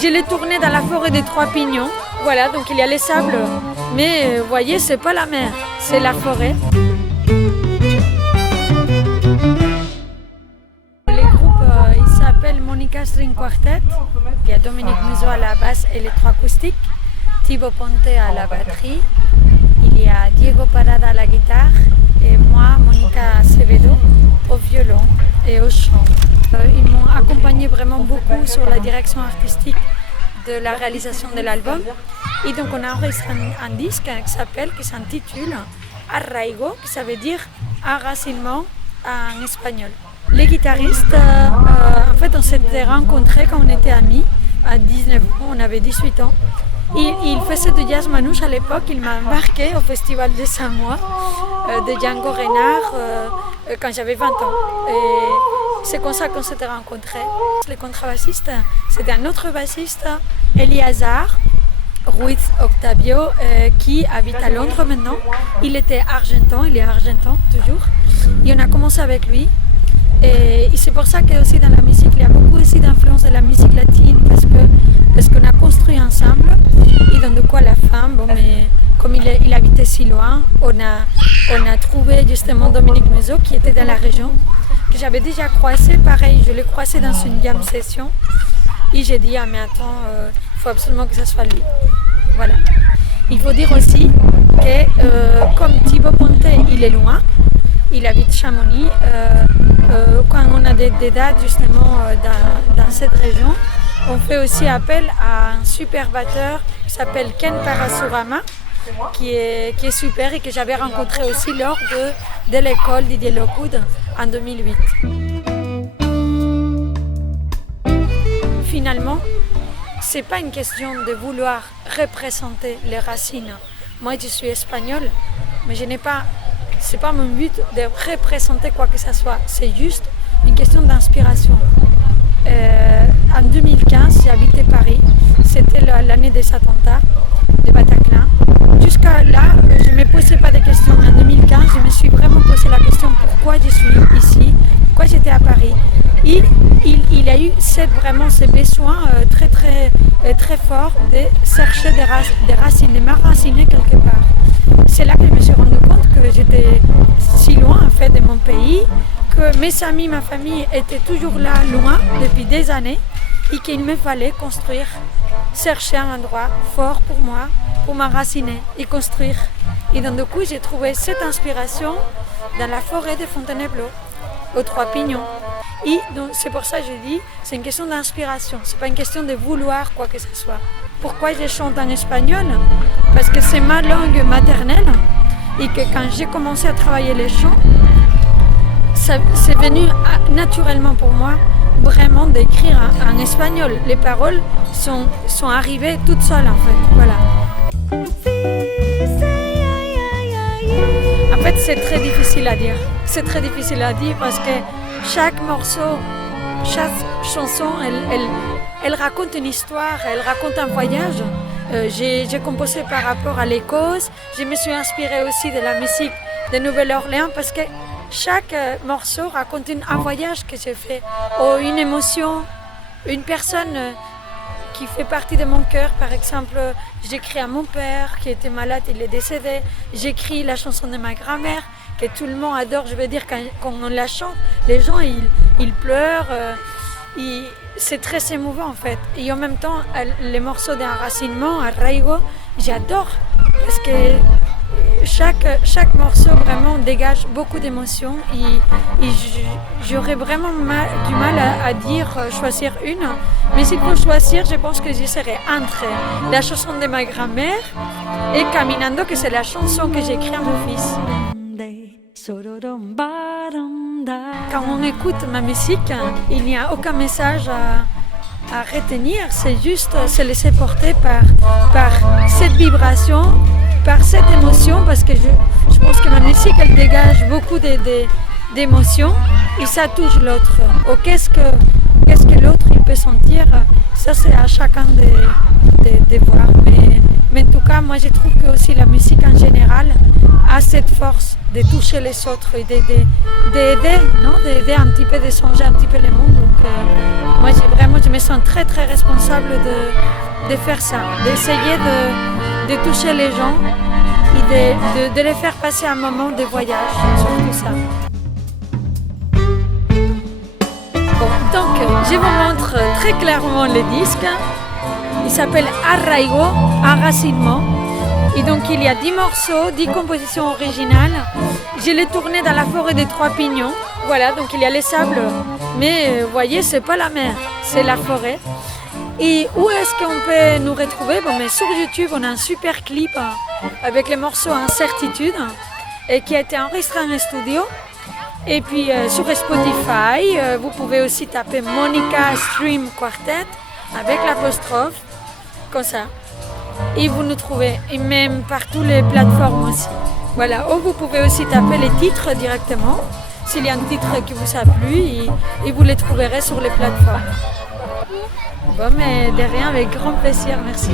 Je l'ai tourné dans la forêt des Trois Pignons. Voilà, donc il y a les sables. Mais vous voyez, c'est pas la mer, c'est la forêt. Le groupe, il s'appelle Monica String Quartet. Il y a Dominique Museau à la basse et les trois acoustiques. Thibaut Ponte à la batterie. Il y a Diego Parada à la guitare. Et moi, Monica Acevedo, au violon et au chant. Ils m'ont accompagné vraiment beaucoup sur la direction artistique de la réalisation de l'album. Et donc on a enregistré un disque qui s'intitule Arraigo, qui ça veut dire enracinement en espagnol. Les guitaristes, en fait on s'était rencontrés quand on était amis, à 19 ans, on avait 18 ans. Il faisait du jazz manouche à l'époque, il m'a embarqué au festival de Saint-Mois de Django Reinhardt quand j'avais 20 ans. Et c'est comme ça qu'on s'était rencontrés. Le contrebassiste, c'était un autre bassiste, Eliazar Ruiz Octavio, qui habite à Londres maintenant. Il était argentin, il est argentin toujours. Et on a commencé avec lui. Et c'est pour ça que aussi dans la musique, il y a beaucoup aussi d'influence de la musique latine parce qu'on a construit ensemble. Et donc de quoi la femme, bon, mais comme il habitait si loin, on a trouvé justement Dominique Museau qui était dans la région, que j'avais déjà croisé, pareil, je l'ai croisé dans une jam session. Et j'ai dit, ah mais attends, il faut absolument que ça soit lui. Voilà. Il faut dire aussi que comme Thibaut Ponte, il est loin, il habite Chamonix, quand on a des dates justement dans cette région, on fait aussi appel à un super batteur qui s'appelle Ken Parasurama, qui est super et que j'avais rencontré aussi lors de l'école Didier Lockwood en 2008. Finalement, c'est pas une question de vouloir représenter les racines. Moi, je suis espagnole, mais c'est pas mon but de représenter quoi que ce soit. C'est juste une question d'inspiration. En 2015, j'ai habité Paris. C'était l'année des attentats de Bataclan. Jusqu'à là, je ne me posais pas de questions. En 2015, je me suis vraiment posé la question pourquoi je suis ici, pourquoi j'étais à Paris. Et il a eu vraiment ce besoin très fort de chercher des racines, de m'enraciner quelque part. C'est là que je me suis rendu compte que j'étais si loin en fait de mon pays, que mes amis, ma famille étaient toujours là, loin, depuis des années, et qu'il me fallait construire, chercher un endroit fort pour moi, pour m'enraciner et construire. Et donc du coup, j'ai trouvé cette inspiration dans la forêt de Fontainebleau, aux Trois Pignons. Et donc c'est pour ça que je dis, c'est une question d'inspiration, c'est pas une question de vouloir quoi que ce soit. Pourquoi je chante en espagnol? Parce que c'est ma langue maternelle et que quand j'ai commencé à travailler les chants, c'est venu naturellement pour moi vraiment d'écrire en espagnol. Les paroles sont arrivées toutes seules en fait. Voilà. En fait, c'est très difficile à dire. C'est très difficile à dire parce que chaque morceau, chaque chanson, elle raconte une histoire, elle raconte un voyage. J'ai composé par rapport à l'Écosse. Je me suis inspirée aussi de la musique de Nouvelle-Orléans parce que chaque morceau raconte un voyage que j'ai fait, ou une émotion, une personne qui fait partie de mon cœur. Par exemple, j'écris à mon père qui était malade, il est décédé. J'écris la chanson de ma grand-mère que tout le monde adore. Je veux dire, quand on la chante, les gens ils pleurent. C'est très émouvant en fait. Et en même temps, les morceaux d'enracinement, Arraigo, j'adore parce que chaque morceau vraiment dégage beaucoup d'émotions et j'aurais vraiment du mal à dire choisir une. Mais s'il faut choisir, je pense que je serais entre la chanson de ma grand-mère et Caminando, que c'est la chanson que j'ai écrite à mon fils. Quand on écoute ma musique, il n'y a aucun message à retenir, c'est juste se laisser porter par cette vibration, par cette émotion, parce que je pense que ma musique, elle dégage beaucoup d'émotions et ça touche l'autre. Ou qu'est-ce que l'autre il peut sentir, ça c'est à chacun de voir. Mais en tout cas, moi je trouve que aussi la musique en général a cette force de toucher les autres et d'aider, non, d'aider un petit peu, de changer un petit peu le monde. Donc moi je me sens très très responsable de faire ça, d'essayer de toucher les gens et de les faire passer un moment de voyage sur tout ça. Bon, donc je vous montre très clairement le disque. Il s'appelle Arraigo, Enracinement. Et donc il y a 10 morceaux, 10 compositions originales. Je l'ai tourné dans la forêt des Trois Pignons. Voilà, donc il y a les sables. Mais vous voyez, c'est pas la mer, c'est la forêt. Et où est-ce qu'on peut nous retrouver? Bon, mais sur YouTube, on a un super clip avec les morceaux Incertitude et qui a été enregistré en studio. Et puis sur Spotify, vous pouvez aussi taper Monica Stream Quartet avec l'apostrophe, comme ça. Et vous nous trouvez, et même par toutes les plateformes aussi. Voilà, ou vous pouvez aussi taper les titres directement, s'il y a un titre qui vous a plu, et vous les trouverez sur les plateformes. Bon, mais de rien, avec grand plaisir, merci.